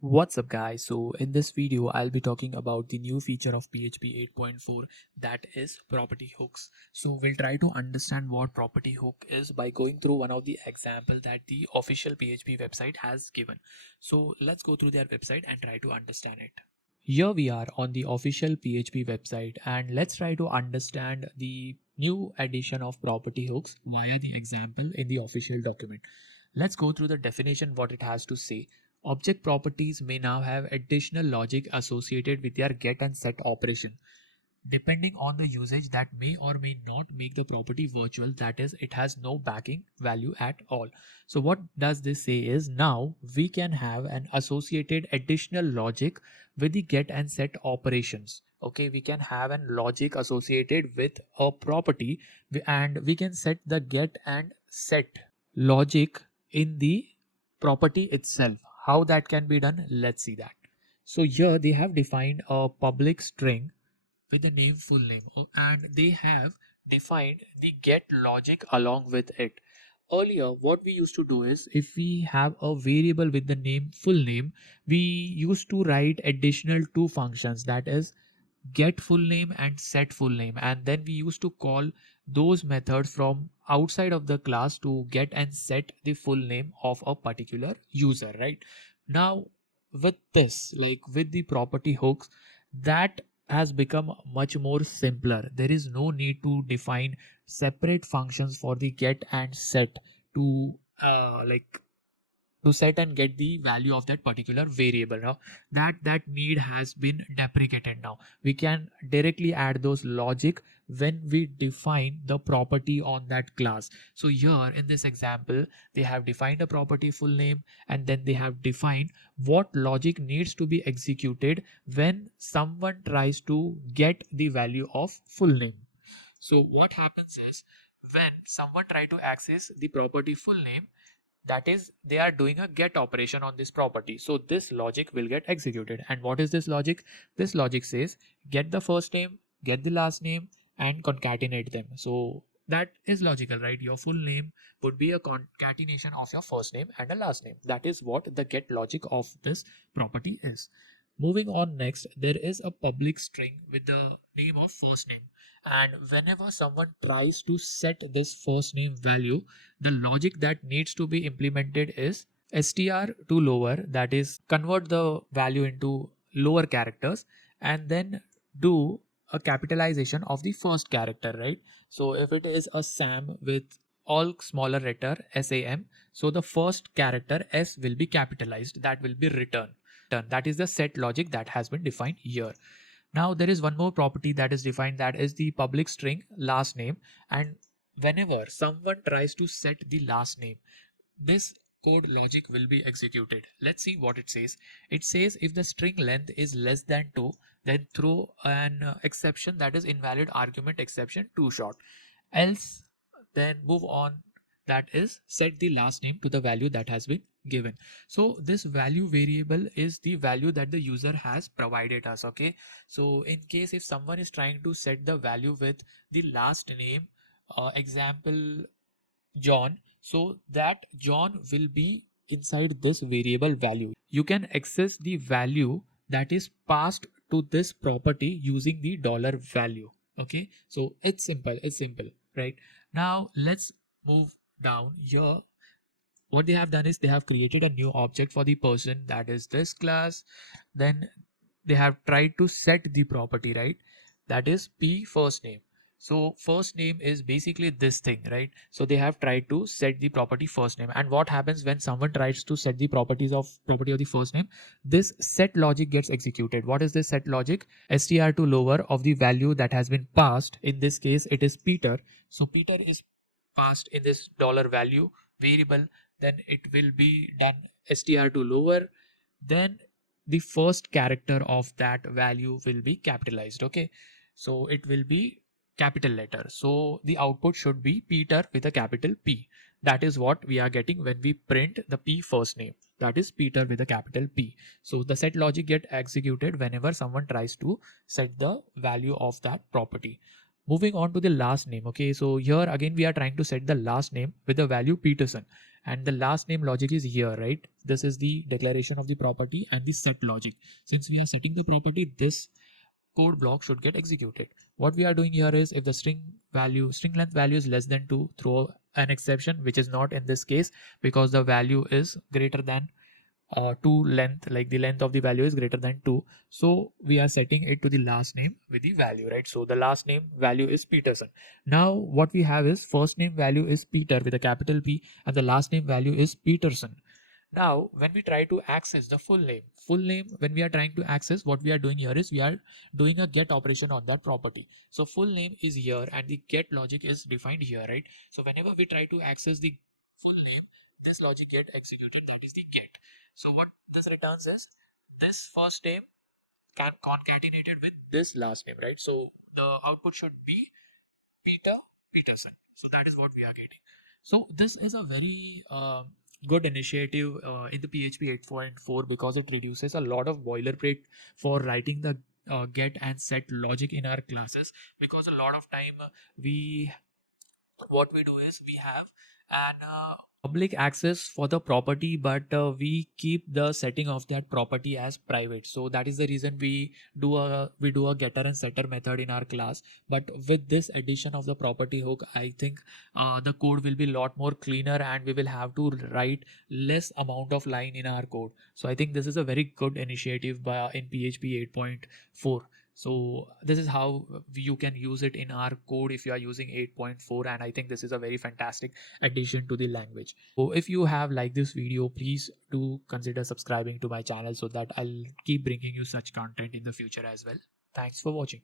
What's up guys, so in this video I'll be talking about the new feature of PHP 8.4 that is property hooks. So we'll try to understand what property hook is by going through one of the example that the official PHP website has given. So let's go through their website and try to understand it. Here we are on the official PHP website and let's try to understand the new addition of property hooks via the example in the official document. Let's go through the definition what it has to say. Object properties may now have additional logic associated with their get and set operation. Depending on the usage that may or may not make the property virtual, that is, it has no backing value at all. So what does this say is now we can have an associated additional logic with the get and set operations. Okay, we can have an logic associated with a property and we can set the get and set logic in the property itself. How that can be done, let's see that. So here they have defined a public string with the name full name and they have defined the get logic along with it. Earlier what we used to do is if we have a variable with the name full name, we used to write additional two functions, that is get full name and set full name, and then we used to call those methods from outside of the class to get and set the full name of a particular user, right? Now with this, like with the property hooks, that has become much more simpler. There is no need to define separate functions for the get and set to to set and get the value of that particular variable. Now that need has been deprecated. Now we can directly add those logic when we define the property on that class. So here in this example they have defined a property full name and then they have defined what logic needs to be executed when someone tries to get the value of full name. So what happens is when someone try to access the property full name, that is they are doing a get operation on this property, so this logic will get executed. And what is this logic? This logic says get the first name, get the last name and concatenate them. So that is logical, right? Your full name would be a concatenation of your first name and a last name. That is what the get logic of this property is. Moving on, next there is a public string with the name of first name, and whenever someone tries to set this first name value, the logic that needs to be implemented is str to lower, that is convert the value into lower characters and then do a capitalization of the first character, right? So if it is a Sam with all smaller letter SAM, so the first character S will be capitalized, that will be return. That is the set logic that has been defined here. Now there is one more property that is defined, that is the public string last name, and whenever someone tries to set the last name, this code logic will be executed. Let's see what it says. It says if the string length is less than 2, then throw an exception, that is invalid argument exception too short. Else then move on, that is set the last name to the value that has been given. So this value variable is the value that the user has provided us. Okay, so in case if someone is trying to set the value with the last name, example John, so that John will be inside this variable value. You can access the value that is passed to this property using the dollar value. Okay, so it's simple, right? Now let's move down here. What they have done is they have created a new object for the person, that is this class. Then they have tried to set the property, right? That is P first name. So first name is basically this thing, right? So they have tried to set the property first name. And what happens when someone tries to set the property of the first name? This set logic gets executed. What is this set logic? Str to lower of the value that has been passed. In this case, it is Peter. So Peter is passed in this dollar value variable. Then it will be done str to lower. Then the first character of that value will be capitalized. Okay, so it will be capital letter, so the output should be Peter with a capital P. That is what we are getting when we print the P first name, that is Peter with a capital P. So the set logic get executed whenever someone tries to set the value of that property. Moving on to the last name. Okay, so here again we are trying to set the last name with the value Peterson, and the last name logic is here, right? This is the declaration of the property and the set logic. Since we are setting the property, this code block should get executed. What we are doing here is, if the string length value is less than 2, throw an exception, which is not in this case because the value is greater than 2 length, like the length of the value is greater than 2. So we are setting it to the last name with the value, right? So the last name value is Peterson. Now what we have is, first name value is Peter with a capital P and the last name value is Peterson. Now, when we try to access the full name, when we are trying to access, what we are doing here is we are doing a get operation on that property. So full name is here and the get logic is defined here, right? So whenever we try to access the full name, this logic get executed, that is the get. So what this returns is, this first name can concatenated with this last name, right? So the output should be Peterson. So that is what we are getting. So this is a very good initiative in the PHP 8.4 because it reduces a lot of boilerplate for writing the get and set logic in our classes. Because a lot of time we what we do is we have an public access for the property, but we keep the setting of that property as private. So that is the reason we do a getter and setter method in our class. But with this addition of the property hook, I think the code will be a lot more cleaner and we will have to write less amount of line in our code. So I think this is a very good initiative in PHP 8.4. So this is how you can use it in our code if you are using 8.4, and I think this is a very fantastic addition to the language. So if you have liked this video, please do consider subscribing to my channel so that I'll keep bringing you such content in the future as well. Thanks for watching.